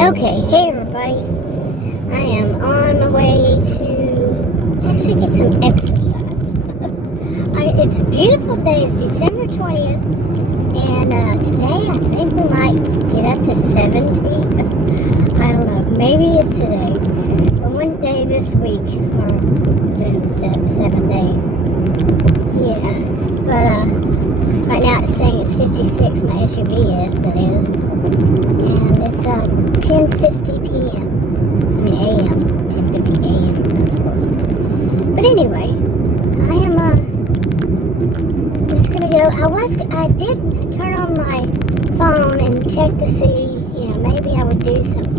Okay, hey everybody. I am on my way to actually get some exercise. It's a beautiful day. It's December 20th, and today I think we might get up to 70. I don't know. Maybe it's today. But one day this week, or within the 7 days. Yeah. But right now it's saying it's 56. My SUV is, that is. And it's 10:50 p.m. I mean a.m. 10:50 a.m. of course. But anyway, I'm just gonna go. I did turn on my phone and check to see, maybe I would do some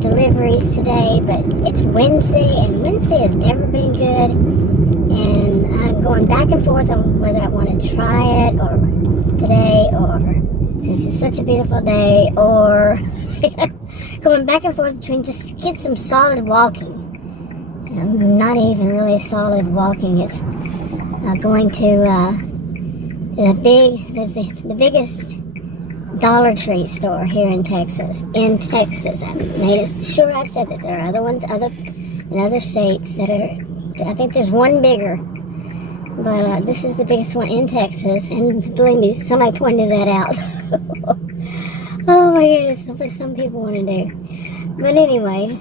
deliveries today, but it's Wednesday, and Wednesday has never been good, and I'm going back and forth on whether I want to try it or today, or since it's such a beautiful day, or going back and forth between just get some solid walking. Not even really solid walking. It's going to there's the biggest Dollar Tree store here in Texas. I made sure I said that there are other ones in other states that are, I think there's one bigger, but this is the biggest one in Texas, and believe me, somebody pointed that out. Oh my goodness, that's what some people want to do. But anyway,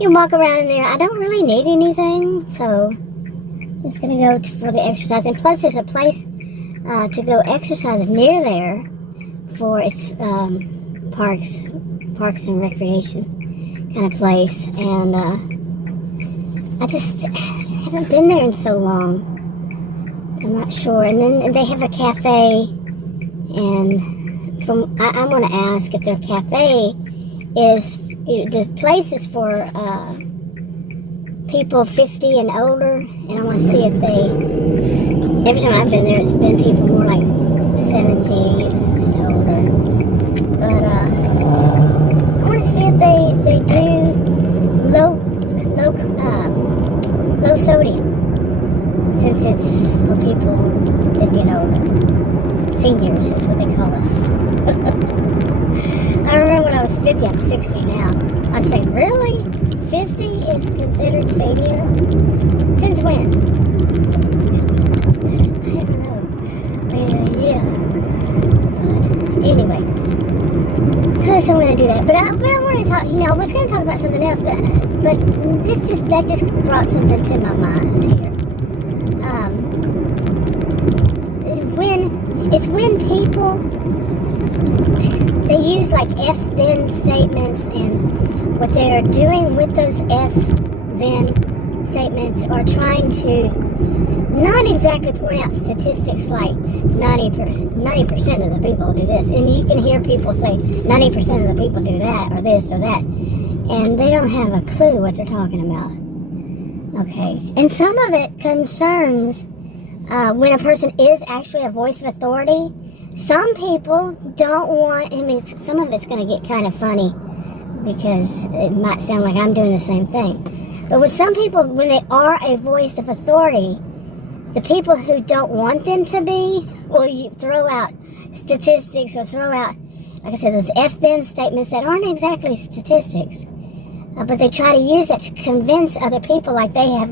you walk around in there. I don't really need anything, so I'm just going to go for the exercise. And plus, there's a place to go exercise near there for its parks and recreation kind of place. And I just haven't been there in so long. I'm not sure. And then they have a cafe, and I want to ask if their cafe is, the place is for people 50 and older, and I want to see if every time I've been there, it's been people more like 70 and older. But I want to see if they do low sodium, since it's for people 50 and older. Seniors is what they call us. I remember when I was 50, I'm 60 now. I say, really? 50 is considered senior? Since when? I don't know. Yeah. But anyway. So I'm going to do that. But I want to talk, I was going to talk about something else, but that just brought something to my mind here. When people, they use like if-then statements, and what they're doing with those if-then statements are trying to not exactly point out statistics like 90% of the people do this, and you can hear people say 90% of the people do that or this or that, and they don't have a clue what they're talking about. Okay, and some of it concerns when a person is actually a voice of authority. Some people don't want, some of it's going to get kind of funny because it might sound like I'm doing the same thing. But with some people, when they are a voice of authority, the people who don't want them to be, will throw out statistics or throw out, like I said, those if-then statements that aren't exactly statistics. But they try to use that to convince other people, like they have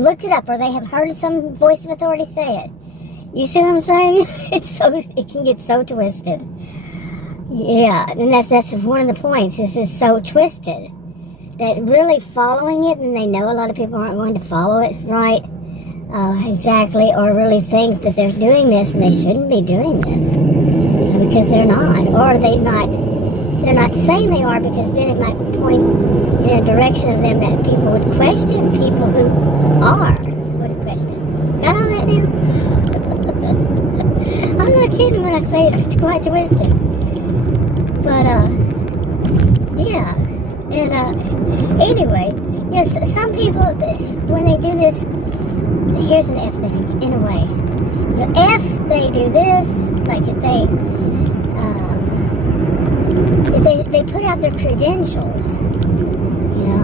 looked it up, or they have heard some voice of authority say it. You see what I'm saying? It can get so twisted. Yeah, and that's one of the points. This is so twisted that really following it, and they know a lot of people aren't going to follow it right, exactly, or really think that they're doing this and they shouldn't be doing this because they're not, or they're not saying they are, because then it might point in a direction of them that people would question people who are, would question. Got all that now? I'm not kidding when I say it's quite twisted. But, yeah. And, anyway, yes, some people, when they do this, here's an F thing, in a way. If they do this, like if they put out their credentials.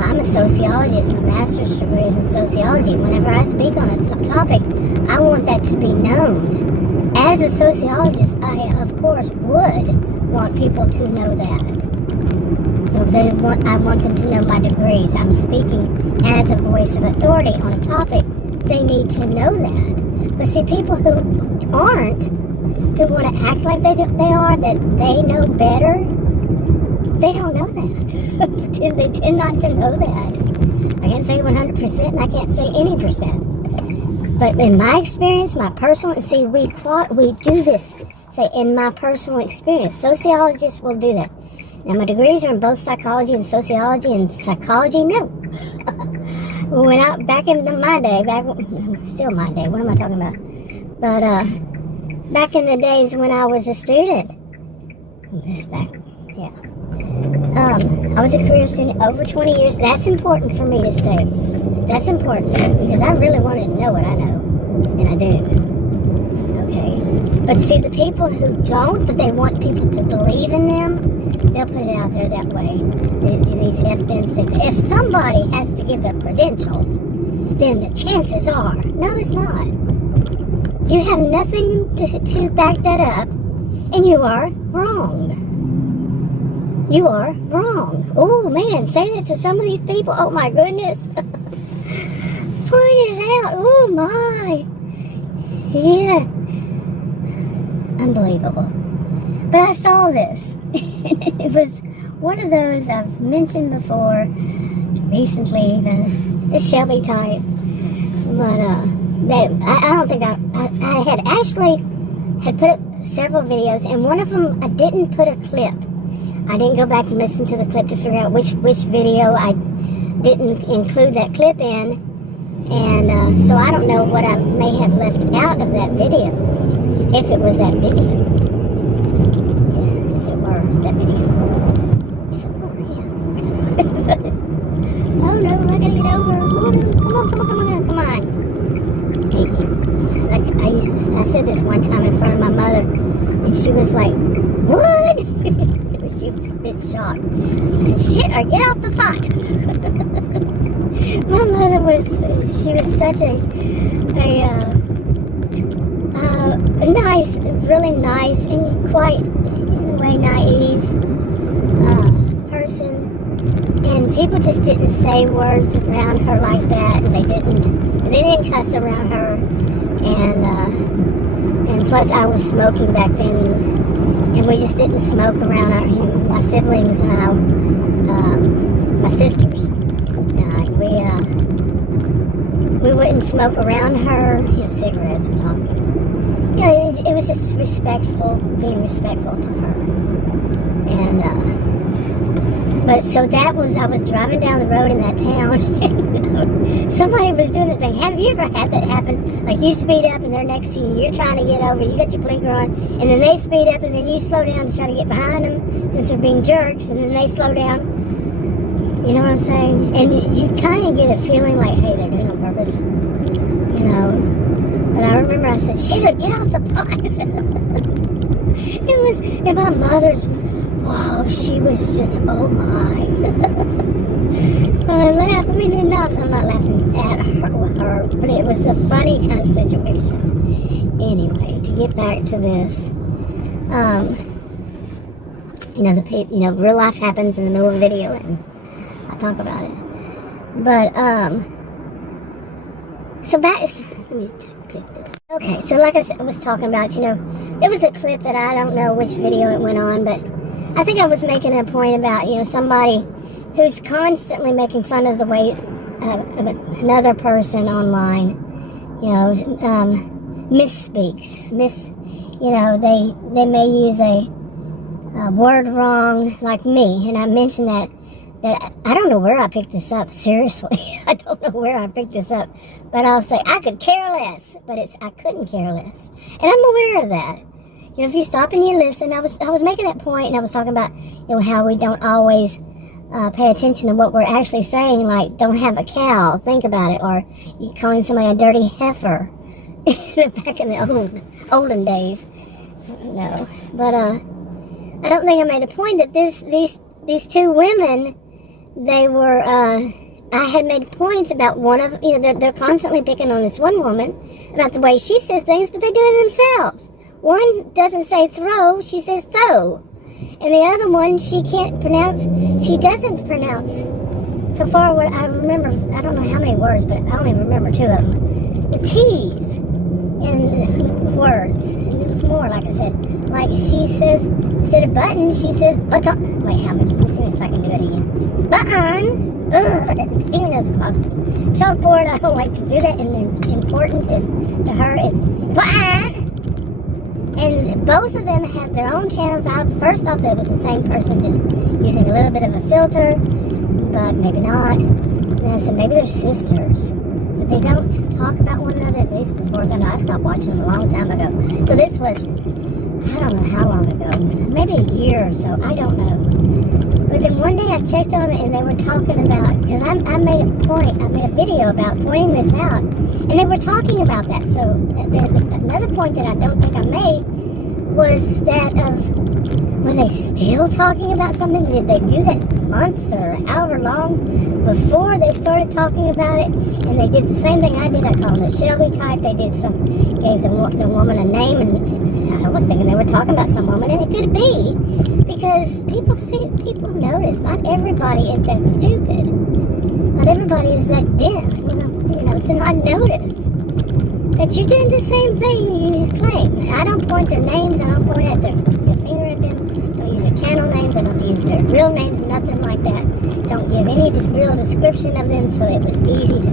I'm a sociologist. My master's degree is in sociology. Whenever I speak on a topic, I want that to be known. As a sociologist, I, of course, would want people to know that. I want them to know my degrees. I'm speaking as a voice of authority on a topic. They need to know that. But see, people who aren't, who want to act like they are, that they know better, they don't know that. They tend not to know that. I can't say 100%, and I can't say any percent. But in my experience, my personal, and see, we do this, say, in my personal experience. Sociologists will do that. Now, my degrees are in both psychology and sociology, and psychology, no. Back in my day, still my day, what am I talking about? But back in the days when I was a student, I was a career student over 20 years. That's important for me to stay. That's important because I really wanted to know what I know, and I do. Okay, but see, the people who don't, but they want people to believe in them, they'll put it out there that way. These F-then statements. If somebody has to give their credentials, then the chances are, no, it's not. You have nothing to back that up, and you are wrong. You are wrong. Oh, man, say that to some of these people. Oh, my goodness. Point it out. Oh, my. Yeah. Unbelievable. But I saw this. It was one of those I've mentioned before, recently even, the Shelby type. But I don't think I had actually put up several videos, and one of them I didn't put a clip. I didn't go back and listen to the clip to figure out which video I didn't include that clip in. And so I don't know what I may have left out of that video, if it was that video. Yeah, if it were that video. If it were, yeah. Oh no, I gotta get over. Come on. I said this one time in front of my mother, and she was like, "What?" She was a bit shocked. I said, "Shit, or get off the pot." My mother was such a nice, really nice, and quite, in a way, naive person. And people just didn't say words around her like that, and they didn't cuss around her. And plus I was smoking back then, and we just didn't smoke around my siblings and my sisters. We wouldn't smoke around her, cigarettes I'm talking. It was just respectful, being respectful to her. And, but so that was, I was driving down the road in that town, and somebody was doing the thing. Have you ever had that happen? Like, you speed up and they're next to you, you're trying to get over, you got your blinker on, and then they speed up and then you slow down to try to get behind them since they're being jerks, and then they slow down. You know what I'm saying? And you kind of get a feeling like, hey, they're doing it on purpose. But I remember I said, "Shit, get off the pot." It was, and my mother's, whoa, she was just, oh my. But I laughed. I mean, I'm not laughing at her, but it was a funny kind of situation. Anyway, to get back to this, real life happens in the middle of a video, and I talk about it. But, so back, let me pick this. Okay, so like I was talking about, there was a clip that I don't know which video it went on, but I think I was making a point about, somebody who's constantly making fun of the way of another person online, misspeaks, they may use a word wrong, like me, and I mentioned that I don't know where I picked this up, seriously. I don't know where I picked this up, but I'll say I could care less, but I couldn't care less, and I'm aware of that. If you stop and you listen, I was making that point, and I was talking about how we don't always pay attention to what we're actually saying, like don't have a cow, think about it, or you calling somebody a dirty heifer back in the olden days. No, but I don't think I made the point that these two women, they were, I had made points about one of, they're constantly picking on this one woman about the way she says things, but they do it themselves. One doesn't say throw, she says throw. And the other one, she can't pronounce, she doesn't pronounce. So far, what I remember, I don't know how many words, but I only remember 2 of them. The T's in words. And there's more, like I said. Like she says, instead of button, she says button. Wait, how many? Let's see if I can do it again. Button. Ugh, fingernails crossed. Chalkboard, I don't like to do that. And then important is, to her, is button. And both of them have their own channels. I first thought that it was the same person, just using a little bit of a filter, but maybe not. And I said, maybe they're sisters. But they don't talk about one another, at least as far as I know. I stopped watching them a long time ago. So this was, I don't know how long ago. Maybe a year or so. I don't know. But then one day I checked on it and they were talking about, because I made a point, I made a video about pointing this out. And they were talking about that. So another point that I don't think I made was that of, were they still talking about something? Did they do that months or however long before they started talking about it? And they did the same thing I did. I called them the Shelby type. They did some, gave the woman a name, and I was thinking they were talking about some woman, and it could be because people notice. Not everybody is that stupid. Not everybody is that dim, to not notice that you're doing the same thing you claim. I don't point their names. I don't point at their finger at them. Don't use their channel names. I don't use their real names. Nothing like that. Don't give any real description of them, so it was easy to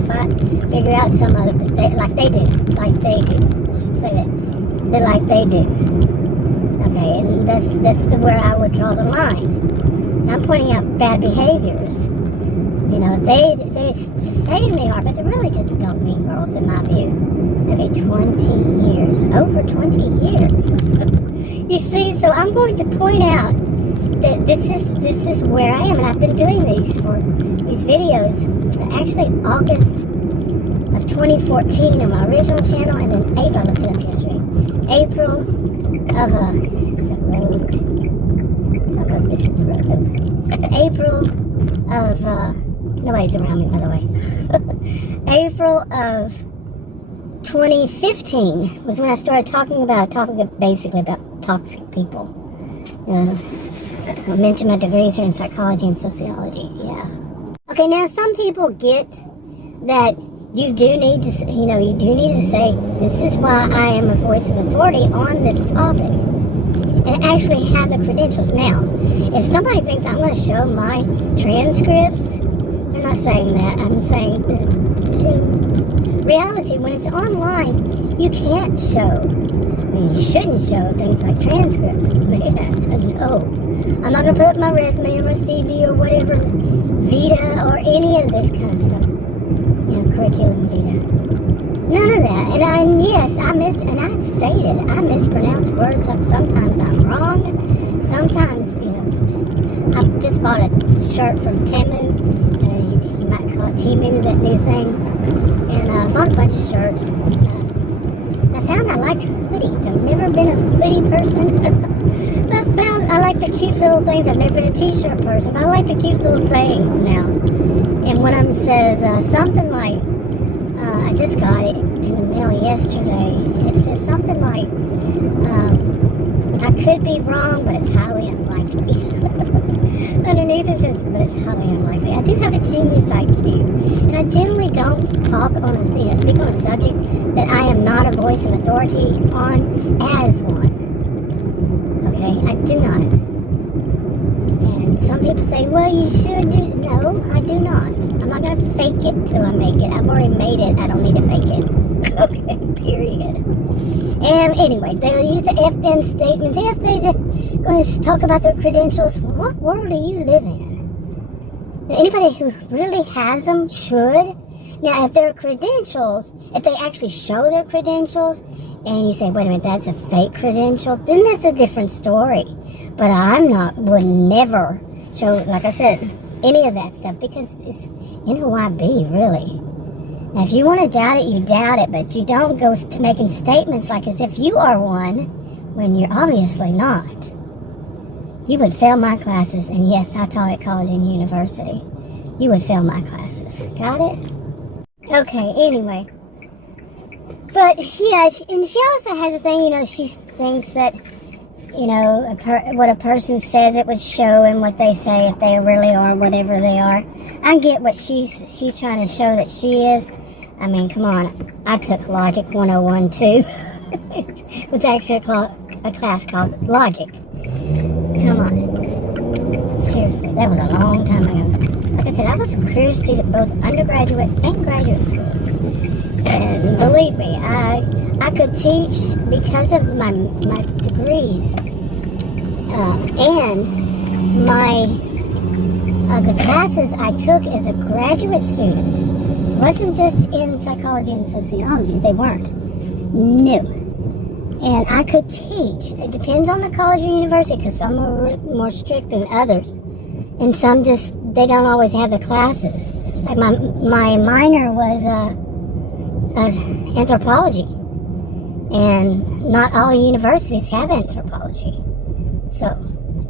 figure out some other, like they do. I should say that. They're like they do. Okay, and that's where I would draw the line. I'm pointing out bad behaviors. They're saying they are, but they're really just adult mean girls in my view. Okay, 20 years. Over 20 years. You see, so I'm going to point out that this is where I am, and I've been doing these videos actually August of 2014 on my original channel, and then April, I looked it up yesterday. April of this is the road. Oh, look, this is the road. April of nobody's around me, by the way. April of 2015 was when I started talking about a topic basically about toxic people. I mentioned my degrees are in psychology and sociology. Yeah. Okay, now some people get that you do need to say, this is why I am a voice of authority on this topic, and actually have the credentials. Now, if somebody thinks I'm going to show my transcripts, they're not saying that. I'm saying in reality, when it's online, you can't show. You shouldn't show things like transcripts. No. I'm not going to put up my resume or my CV or whatever, Vita or any of this kind of stuff. Curriculum Vita. None of that. And yes, I stated, I mispronounce words. Sometimes I'm wrong. Sometimes, I just bought a shirt from Temu. You might call it Temu, that new thing. And I bought a bunch of shirts. I found I liked hoodies. I've never been a hoodie person. I like the cute little things. I've never been a t-shirt person, but I like the cute little sayings now. And one of them says something like, I just got it in the mail yesterday. It says something like, I could be wrong, but it's highly unlikely. Underneath it says, but it's highly unlikely. I do have a genius IQ, and I generally don't speak on a subject that I am not a voice of authority on as one. Okay, I do not. And some people say, well, you should do. No, I do not. I'm not going to fake it till I make it. I've already made it. I don't need to fake it. Okay, period. And anyway, they'll use the if-then statements. If they're going to talk about their credentials, what world do you live in? Anybody who really has them should. Now, if their credentials, if they actually show their credentials, and you say, wait a minute, that's a fake credential, then that's a different story. But would never show, like I said, any of that stuff, because it's NOIB, really. Now, if you want to doubt it, you doubt it, but you don't go to making statements like as if you are one when you're obviously not. You would fail my classes, and yes, I taught at college and university. You would fail my classes. Got it? Okay, anyway. But, yeah, and she also has a thing, she thinks that, you know, what a person says it would show and what they say if they really are whatever they are. I get what she's trying to show that she is. I mean, come on. I took Logic 101 too. It was actually a class called Logic. Come on. Seriously, that was a long time ago. Like I said, I was a career student, both undergraduate and graduate school. And believe me, I could teach because of my degrees and the classes I took as a graduate student. It wasn't just in psychology and sociology. They weren't. No. And I could teach. It depends on the college or university, because some are more strict than others. And some they don't always have the classes. Like my minor was anthropology. And not all universities have anthropology. So,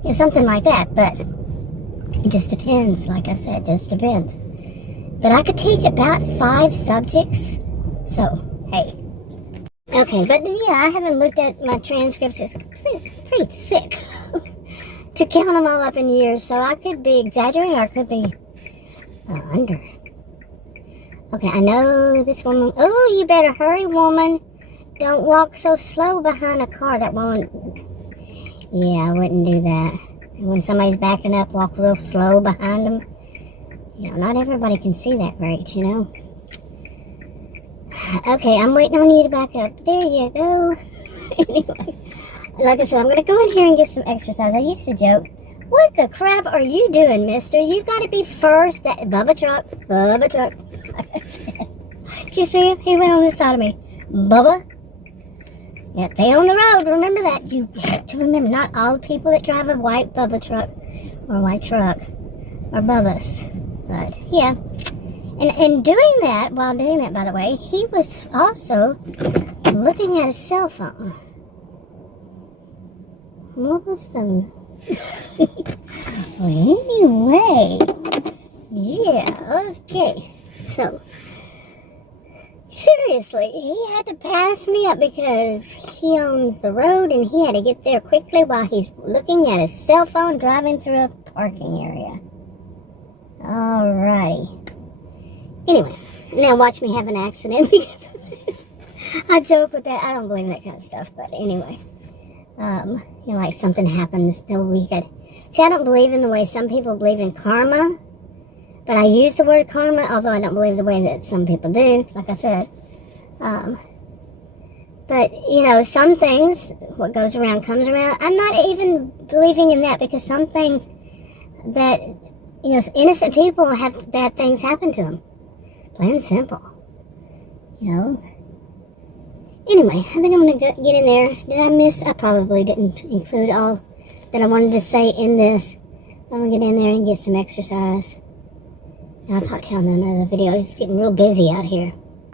you know, something like that. But it just depends. Like I said, just depends. But I could teach about 5 subjects. So, hey. Okay, but yeah, I haven't looked at my transcripts. It's pretty thick to count them all up in years. So I could be exaggerating or I could be under. Okay, I know this woman. Oh, you better hurry, woman. Don't walk so slow behind a car. That woman. Yeah, I wouldn't do that. When somebody's backing up, walk real slow behind them. You know, not everybody can see that great, you know. Okay, I'm waiting on you to back up. There you go. Anyway, like I said, I'm going to go in here and get some exercise. I used to joke, what the crap are you doing, mister? You got to be first. That Bubba truck. Like I said. Did you see him? He went on this side of me. Bubba. Yeah, stay on the road. Remember that. You have to remember, not all people that drive a white Bubba truck or white truck are Bubbas. But, yeah. And doing that, while doing that, by the way, he was also looking at his cell phone. What was the... Well, anyway. Yeah, okay. So, seriously, he had to pass me up because he owns the road and he had to get there quickly while he's looking at his cell phone driving through a parking area. Alrighty. Anyway, now watch me have an accident because I joke with that. I don't believe in that kind of stuff, but anyway. You know, like something happens till we could... See, I don't believe in the way some people believe in karma, but I use the word karma, although I don't believe the way that some people do, like I said. But, you know, some things, what goes around comes around. I'm not even believing in that because some things that, you know, innocent people have bad things happen to them. Plain and simple. You know? Anyway, I think I'm going to get in there. Did I miss? I probably didn't include all that I wanted to say in this. I'm going to get in there and get some exercise. And I'll talk to you on another video. It's getting real busy out here.